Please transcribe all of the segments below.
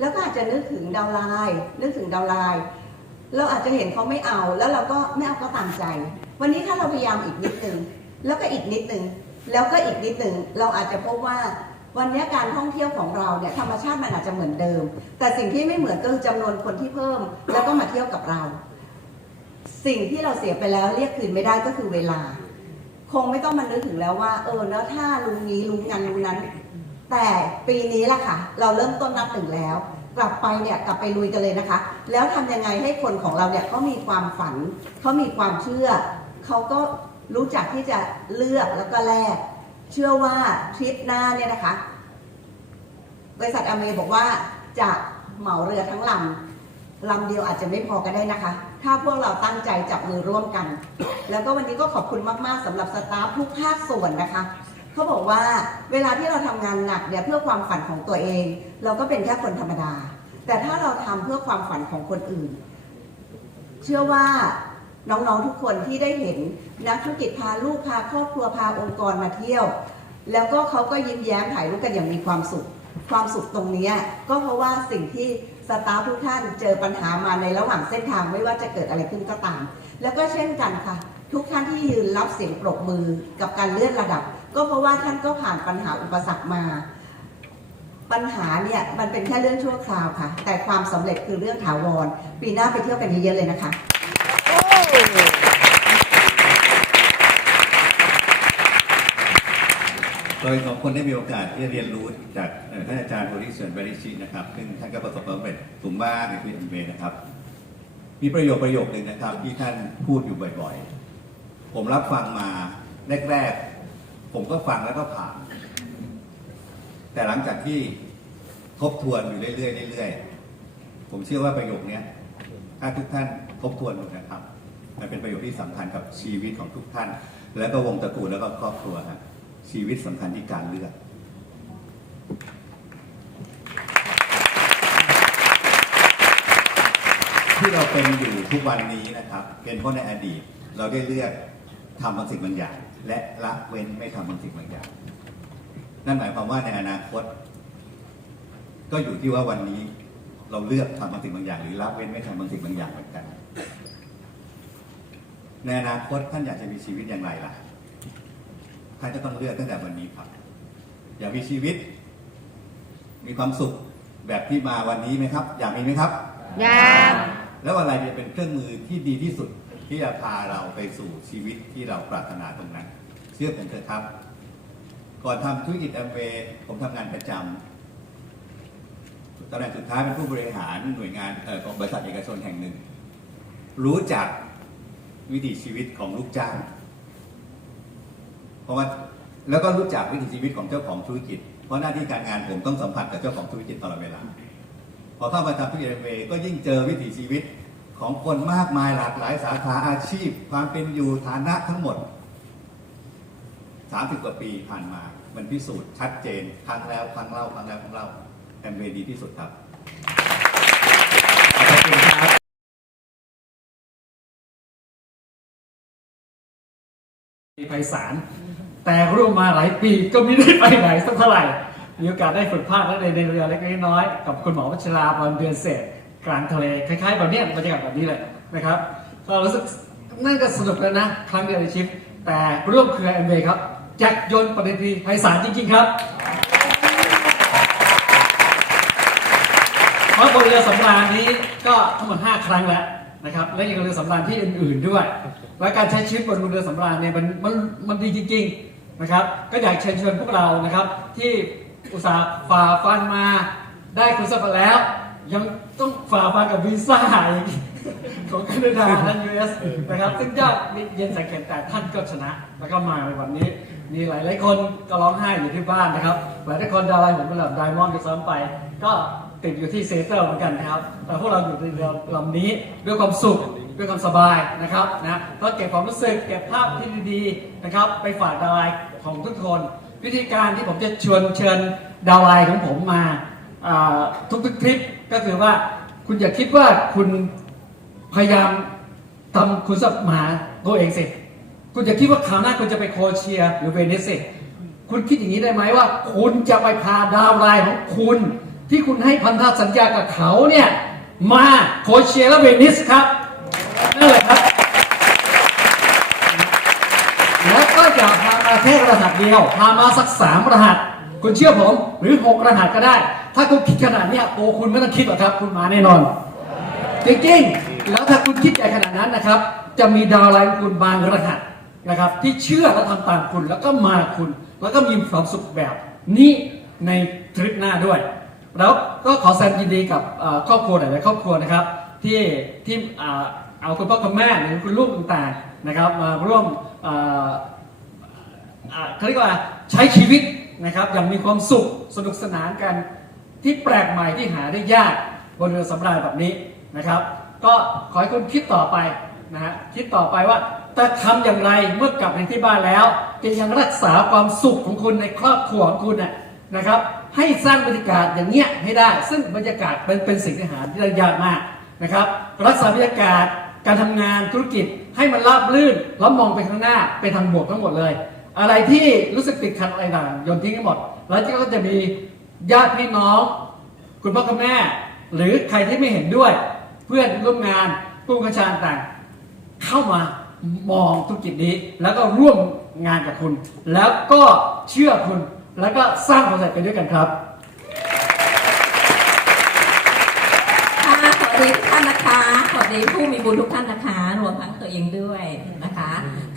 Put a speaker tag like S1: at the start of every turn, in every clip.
S1: แล้วก็อาจจะนึกถึงดาวไลน์นึกถึงดาวไลน์เราอาจจะเห็นเขาไม่เอา แล้วเราก็ไม่เอาก็ตามใจ วันนี้ถ้าเราพยายามอีกนิดนึงแล้วก็อีกนิดนึงแล้วก็อีกนิดนึงเราอาจจะพบว่าวันนี้การท่องเที่ยวของเราเนี่ยธรรมชาติมันอาจจะเหมือนเดิม แต่สิ่งที่ไม่เหมือนก็คือจำนวนคนที่เพิ่ม แล้วก็มาเที่ยวกับเรา สิ่งที่เราเสียไปแล้วเรียกคืนไม่ได้ก็คือเวลา คงไม่ต้องมานึกถึงแล้วว่า เออแล้วถ้าลุงนี้ลุงนั้นลุงนั้น แต่ปีนี้ล่ะค่ะ เราเริ่มต้นนับหนึ่งแล้ว กลับไปเนี่ยกลับไปลุยกันเลยนะคะ แล้วทำยังไงให้คนของเราเนี่ยเขามีความฝันเขามีความเชื่อเขาก็รู้จักที่จะเลือกแล้วก็แลกเชื่อว่าทริปหน้าเนี่ยนะคะ บริษัทอเมย์บอกว่าจะเหมาเรือทั้งลำลำเดียวอาจจะไม่พอก็ได้นะคะ ถ้าพวกเราตั้งใจจับมือร่วมกัน แล้วก็วันนี้ก็ขอบคุณมาก ๆสำหรับสตาฟทุกภาคส่วนนะคะ เขาบอกว่าเวลาที่เราทำงานหนักเนี่ยเพื่อความฝันของตัวเอง เราก็เป็นแค่คนธรรมดา แต่ถ้าเราทำเพื่อความฝันของคนอื่น เชื่อว่าน้องๆทุกคนที่ได้เห็นนักธุรกิจพาลูกพาครอบครัวพาองค์กรมาเที่ยว แล้วก็เขาก็ยิ้มแย้มถ่ายรูปกันอย่างมีความสุข ความสุขตรงนี้ก็เพราะว่าสิ่งที่สตาฟทุกท่านเจอปัญหามาในระหว่างเส้นทางไม่ว่าจะเกิดอะไรขึ้นก็ตาม แล้วก็เช่นกันค่ะ ทุกท่านที่ยืนรับเสียงปรบมือกับการเลื่อนระดับ ก็เพราะว่าท่านก็ผ่านปัญหาอุปสรรคมา ปัญหาเนี่ยมันเป็นแค่เรื่องชั่วคราวค่ะ แต่ความสำเร็จคือเรื่องถาวร ปีหน้าไปเที่ยวกันเยอะๆเลยนะคะ
S2: โดยสองคนได้มีโอกาสที่จะเรียนรู้จากท่านอาจารย์โฮริเซนบริชินะครับ ซึ่งท่านก็ประสบความสำเร็จสูงมากในคุยอันเวนะครับ มีประโยคประโยคหนึ่งนะครับ ที่ท่านพูดอยู่บ่อยๆ ผมรับฟังมาแรกๆ ผมก็ฟังแล้วก็ผ่าน แต่หลังจากที่ทบทวนอยู่เรื่อยๆเรื่อยๆผมเชื่อว่าประโยคเนี้ยถ้าทุกท่านทบทวนดูนะครับ มันเป็นประโยชน์ที่สำคัญกับชีวิตของทุกท่าน แล้วก็วงตระกูลแล้วก็ครอบครัวฮะชีวิตสำคัญที่การเลือกที่เราเป็นอยู่ทุกวันนี้นะครับ เป็นเพราะในอดีตเราได้เลือก ทำบางสิ่งบางอย่าง และละเว้นไม่ทำบางสิ่งบางอย่าง นั่นหมายความว่าในอนาคต ก็อยู่ที่ว่าวันนี้เราเลือกทำบางสิ่งบางอย่าง หรือละเว้นไม่ทำบางสิ่งบางอย่างเหมือนกัน ในอนาคตท่านอยากจะมีชีวิตอย่างไรล่ะท่านก็ต้องเลือกตั้งแต่วันนี้ครับอยากมีชีวิต มีความสุขแบบที่มาวันนี้ไหมครับ อยากมีไหมครับ
S3: อยาก
S2: แล้วอะไรจะเป็นเครื่องมือที่ดีที่สุด ที่จะพาเราไปสู่ชีวิตที่เราปรารถนาตรงนั้น เชื่อผมเถอะครับ ก่อนทำธุรกิจแอมเวย์ผมทำงานประจำตำแหน่งสุดท้ายเป็นผู้บริหารหน่วยงานออของบริษัทเอกชนแห่งหนึ่ง รู้จักวิถีชีวิตของลูกจ้าง เพราะว่าแล้วก็รู้จักวิถีชีวิตของเจ้าของธุรกิจ เพราะหน้าที่การงานผมต้องสัมผัสกับเจ้าของธุรกิจตลอดเวลา พอเข้ามาทำธุรกิจเวย์ก็ยิ่งเจอวิถีชีวิต ของคนมากมายหลากหลายสาขาอาชีพ ความเป็นอยู่ฐานะทั้งหมด 30 กว่าปีผ่านมา มันพิสูจน์ชัดเจน ครั้งแล้ว ครั้งเล่า ครั้งแล้วครั้งเล่าแอมเวดีที่สุดครับขอบคุณครับ
S4: มีไพศาลแต่ร่วมมาหลายปีก็ไม่ได้ไปไหนสักเท่าไหร่มีโอกาสได้ฝึกภาคและในในเรือเล็กน้อยกับคุณหมอวัชราตอนเดือนเศษ กลางทะเลคล้ายๆแบบเนี้ยบรรยากาศแบบนี้เลยนะครับก็รู้สึกน่าจะสนุกแล้วนะ ครั้งเดียวในชีวิตแต่ร่วมเครือเอ็มเครับจักยนต์ประเด็นดีไพศาลจริง ๆ ครับเพราะบนเรือสำราญนี้ก็ทั้งหมด 5 ครั้งแล้วนะครับและยังเรือสำราญที่อื่น ๆด้วย และการใช้ชีวิตบนเรือสำราญเนี่ยมันมันมันดีจริง ๆนะครับ ก็อยากเชิญชวนพวกเรานะครับที่อุตส่าห์ฝ่าฟันมาได้คุณสมบัติแล้ว ยังต้องฝ่าฟันกับวีซ่าอีกของแคนาดาและ US นะครับ ซึ่งยากเย็นแสนเข็ญแต่ท่านก็ชนะแล้วก็มาในวันนี้ มีหลายหลายคนก็ร้องไห้อยู่ที่บ้านนะครับ หลายหลายคนดาวไลน์ผมเป็นแบบไดมอนด์ที่ซ้อมไป ก็ติดอยู่ที่เซเตอร์เหมือนกันนะครับ แต่พวกเราอยู่ในเรือลำนี้ด้วยความสุขด้วยความสบายนะครับนะก็เก็บความรู้สึกเก็บภาพที่ดีๆนะครับ ไปฝากดาวไลน์ของทุกคน วิธีการที่ผมจะชวนเชิญดาวไลน์ของผมมาอ่าทุกๆทริป ก็คือว่าคุณอย่าคิดว่าคุณพยายามทำคุณสับหมาตัวเองสิคุณอย่าคิดว่าคราวหน้าคุณจะไปโคเชียหรือเวเนเซียคุณคิดอย่างนี้ได้ไหมว่า คุณจะไปพาดาวไลน์ของคุณ ที่คุณให้พันธสัญญากับเขาเนี่ยมาโคเชียและเวนิสครับนั่นแหละครับ แล้วก็อย่าพามาแค่รหัสเดียว พามาสักสามรหัส คุณเชื่อผมหรือหกรหัสก็ได้ ถ้าคุณคิดขนาดนี้โอ้คุณไม่ต้องคิดหรอกครับ คุณมาแน่นอน จริงๆ แล้วถ้าคุณคิดใหญ่ขนาดนั้นนะครับ จะมีดาวไลน์คุณบางรหัสนะครับ ที่เชื่อและทำตามคุณแล้วก็มาคุณ แล้วก็มีความสุขแบบนี้ในทริปหน้าด้วย แล้วก็ขอแสดงยินดีกับครอบครัวหลายๆครอบครัวนะครับ ที่ที่เอาคุณพ่อคุณแม่หรือคุณลูกต่างๆนะครับมาร่วมอ่าเขาเรียกว่าใช้ชีวิตนะครับอย่างมีความสุขสนุกสนานกัน ที่แปลกใหม่ที่หาได้ยากบนเรือสำราญแบบนี้นะครับ ก็ขอให้คุณคิดต่อไปนะฮะคิดต่อไปว่าจะทำอย่างไรเมื่อกลับไปที่บ้านแล้วจะยังรักษาความสุขของคุณในครอบครัวของคุณน่ะนะครับ ให้สร้างบรรยากาศอย่างเงี้ยให้ได้ ซึ่งบรรยากาศเป็นเป็นสิ่งที่หาได้ยากมากนะครับ รักษาบรรยากาศการทำงานธุรกิจให้มันราบรื่นแล้วมองไปข้างหน้าไปทางบวกทั้งหมดเลย อะไรที่รู้สึกติดขัดอะไรต่างๆโยนทิ้งให้หมด แล้วก็จะมี ญาติพี่น้อง คุณพ่อคุณแม่ หรือใครที่ไม่เห็นด้วย เพื่อนร่วมงานผู้บังคับบัญชาต่างเข้ามามองธุรกิจนี้ แล้วก็ร่วมงานกับคุณ แล้วก็เชื่อคุณ แล้วก็สร้างความสำเร็จไปด้วยกันครับ
S3: ค่ะสวัสดีทุกท่านนะคะสวัสดีผู้มีบุญทุกท่านนะคะ รวมทั้งตัวเองด้วยนะคะ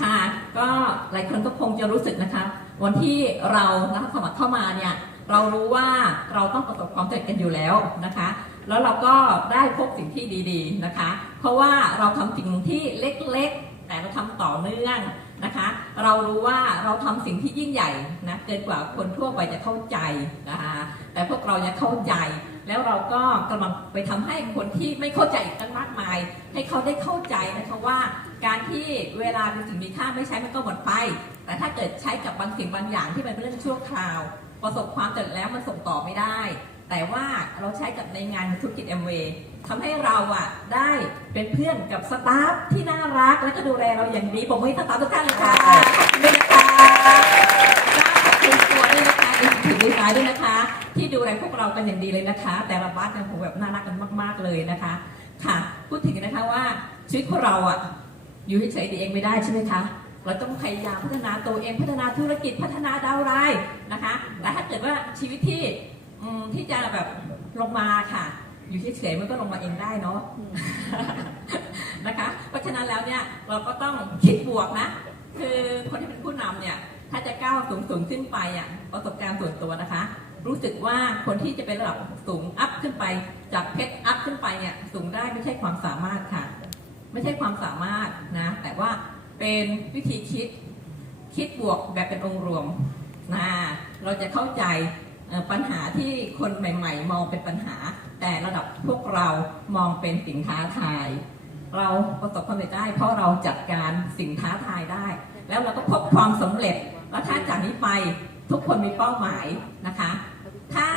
S3: ค่ะ ก็หลายคนก็คงจะรู้สึกนะคะ วันที่เรานะคะสมัครเข้ามาเนี่ย เรารู้ว่าเราต้องประสบความสำเร็จกันอยู่แล้วนะคะ แล้วเราก็ได้พบสิ่งที่ดีๆนะคะ เพราะว่าเราทำสิ่งที่เล็กๆ แต่เราทำต่อเนื่องนะคะ เรารู้ว่าเราทำสิ่งที่ยิ่งใหญ่นะเกินกว่าคนทั่วไปจะเข้าใจนะคะแต่พวกเราจะเข้าใจ แล้วเราก็กำลังไปทำให้คนที่ไม่เข้าใจอีกตั้งมากมาย ให้เขาได้เข้าใจนะคะว่า การที่เวลาเป็นสิ่งมีค่าไม่ใช้มันก็หมดไป แต่ถ้าเกิดใช้กับบางสิ่งบางอย่างที่มันเป็นเรื่องชั่วคราว ประสบความสำเร็จแล้วมันส่งต่อไม่ได้ แต่ว่าเราใช้กับในงานธุรกิจ M w ทำให้เราอะได้เป็นเพื่อนกับสตาฟที่น่ารักและก็ดูแลเราอย่างดีผมให้สตาฟทุกท่านเลยค่ะขอบคุณด้วยนะคะขอบคุณตัวด้วยนะคะอีกถึงดีไซน์ด้วยนะคะ ที่ดูแลพวกเรากันอย่างดีเลยนะคะ แต่ละบ้านเนี่ยผมแบบน่ารักกันมาก ๆเลยนะคะ ค่ะ พูดถึงนะคะว่าชีวิตพวกเราอะอยู่เฉยๆดีเองไม่ได้ใช่ไหมคะ เราต้องพยายามพัฒนาตัวเองพัฒนาธุรกิจพัฒนาดาวไลน์นะคะ แต่ถ้าเกิดว่าชีวิตที่ที่จะแบบลงมาค่ะ อยู่เฉยๆมันก็ลงมาเองได้เนาะนะคะ เพราะฉะนั้นแล้วเนี่ยเราก็ต้องคิดบวกนะ คือคนที่เป็นผู้นำเนี่ยถ้าจะก้าวสูงสูงขึ้นไปอะประสบการณ์ส่วนตัวนะคะ รู้สึกว่าคนที่จะเป็นระดับสูงอัพขึ้นไป จากเพชรอัพขึ้นไปเนี่ยสูงได้ไม่ใช่ความสามารถค่ะ ไม่ใช่ความสามารถนะ แต่ว่า เป็นวิธีคิดคิดบวกแบบเป็นองค์รวมนะเราจะเข้าใจปัญหาที่คนใหม่ ๆ มองเป็นปัญหา แต่ระดับพวกเรามองเป็นสิ่งท้าทาย เราประสบความสำเร็จได้ เพราะเราจัดการสิ่งท้าทายได้ แล้วเราก็พบความสำเร็จแล้วถ้าจากนี้ไปทุกคนมีเป้าหมายนะคะ ถ้า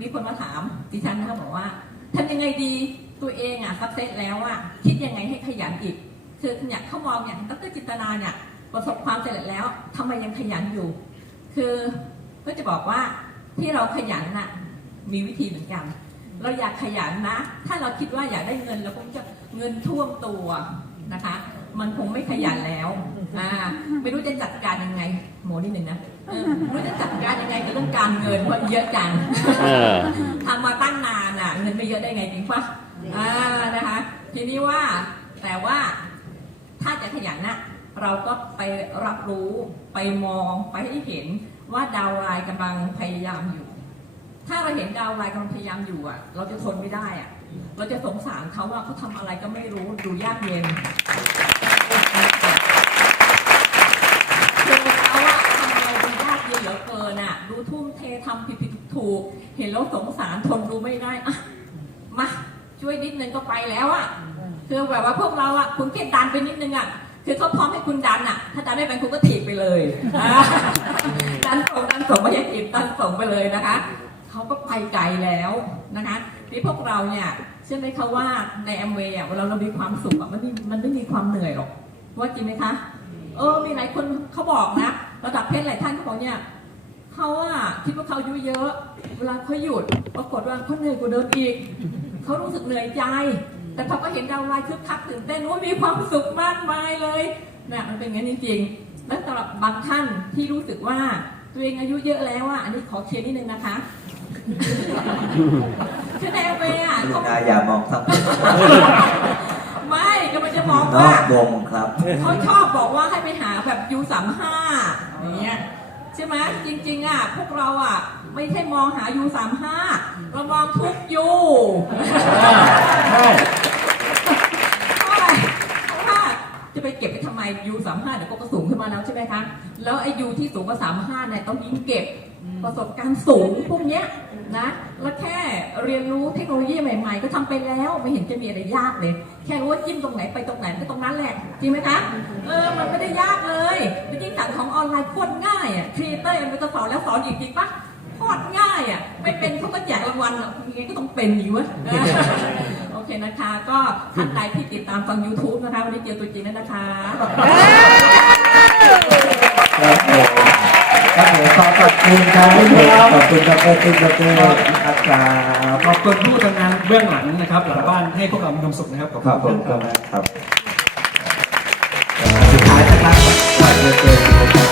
S3: มีคนมาถามดิฉันนะคะบอกว่าทำยังไงดีตัวเองอะสักเซตแล้วอะคิดยังไงให้ขยันอีก คือเนี่ยเขามองเนี่ยดรจินตนาเนี่ยประสบความสำเร็จแล้วทำไมยังขยันอยู่ คือก็จะบอกว่าที่เราขยันน่ะมีวิธีเหมือนกัน เราอยากขยันนะ ถ้าเราคิดว่าอยากได้เงินเราคงจะเงินท่วมตัวนะคะ มันคงไม่ขยันแล้วอ่าไม่รู้จะจัดการยังไงโมนิดหนึ่งนะเออไม่รู้จะจัดการยังไงกับเรื่องการเงินเพราะเยอะจัง
S5: เออ
S3: ทำมาตั้งนานอะเงินไม่เยอะได้ไงจริงปะอ่านะคะ ทีนี้ว่าแต่ว่า ถ้าจะขยันน่ะเราก็ไปรับรู้ไปมองไปให้เห็นว่าดาวน์ไลน์กำลังพยายามอยู่ ถ้าเราเห็นดาวน์ไลน์กำลังพยายามอยู่อะ เราจะทนไม่ได้อะ เราจะสงสารเขาว่าเขาทำอะไรก็ไม่รู้ดูยากเย็นคือเขาอะทำอะไรดูยากเย็นเหลือเกินอะดูทุ่มเททำผิดผิดถูก เห็นแล้วสงสารทนดูไม่ได้อะมาช่วยนิดนึงก็ไปแล้วอะ คือแบบว่าพวกเราอะคุณแค่ดันไปนิดนึงอะคือเขาพร้อมให้คุณดันอะ ถ้าดันไม่เป็นคุณก็ถีบไปเลยอ่าดันส่งดันส่งไม่ใช่ถีบดันส่งไปเลยนะคะเขาก็ไปไกลแล้วนะคะที่พวกเราเนี่ยเชื่อไหมคะว่าในแอมเวย์อะเวลาเรามีความสุขอะมันไม่มันไม่มีความเหนื่อยหรอกว่าจริงไหมคะเออมีหลายคนเขาบอกนะระดับเพศหลายท่านเขาบอกเนี่ยเขาอะคิดว่าเขาอายุเยอะ เวลาเขาหยุดปรากฏว่าเขาเหนื่อยกว่าเดิมอีกเขารู้สึกเหนื่อยใจ แต่พอเขาเห็นดาวน์ไลน์คึกคักตื่นเต้นว่ามีความสุขมากมายเลยนะมันเป็นอย่างนั้นจริงๆ และสำหรับบางท่านที่รู้สึกว่าตัวเองอายุเยอะแล้วอะอันนี้ขอเคลียร์นิดนึงนะคะคือแนวเวย์อะ
S5: กรุ
S3: เขา
S5: ณาอย่ามองครับ
S3: ไม่กำลังจะมอง
S5: นอ
S3: ว่า
S5: กวงครับ
S3: เขาชอบบอกว่าให้ไปหาแบบยูสามห้าอย่างเงี้ยใช่ไหมจริงๆอะพวกเราอะไม่ใช่มองหายูสามห้าเรามองทุกยู
S4: ใช่
S3: เพราะอะไรเพราะว่า จะไปเก็บไปทำไมยูสามห้าเดี๋ยวก็สูงขึ้นมาแล้วใช่ไหมคะ แล้วไอ้ยูที่สูงกว่าสามห้าเนี่ยต้องยิ่งเก็บประสบการณ์สูงพวกเนี้ยนะ แล้วแค่เรียนรู้เทคโนโลยีใหม่ๆ ก็ทำไปแล้วไม่เห็นจะมีอะไรยากเลย แค่รู้ว่าจิ้มตรงไหนไปตรงไหนก็ตรงนั้นแหละ จริงไหมคะ เออ มันไม่ได้ยากเลยจริงสั่งของออนไลน์โคตรง่ายอะครีเอเตอร์มันก็สอนแล้วสอนอีกจริงปะโคตรง่ายอะ ไม่เป็นเขาก็แจกรางวัลอะยังไงก็ต้องเป็นอยู่วะ เคนะคะ ก็ท่านใดที่ติดตามฟัง YouTube นะคะ วันนี้เจอตัวจริงแล้วนะคะ
S5: ครับผมขอบคุณครับขอบคุณครับขอบคุณครับขอาจารย์
S4: ขอบคุณผู้ทำงานเบื้องหลังนะครับ หลังบ้านให้พวกเรามีความสุขนะครับขอบคุณ
S5: ครับครับสุดท้ายนะครับก่อนจะเจอกันนะครับ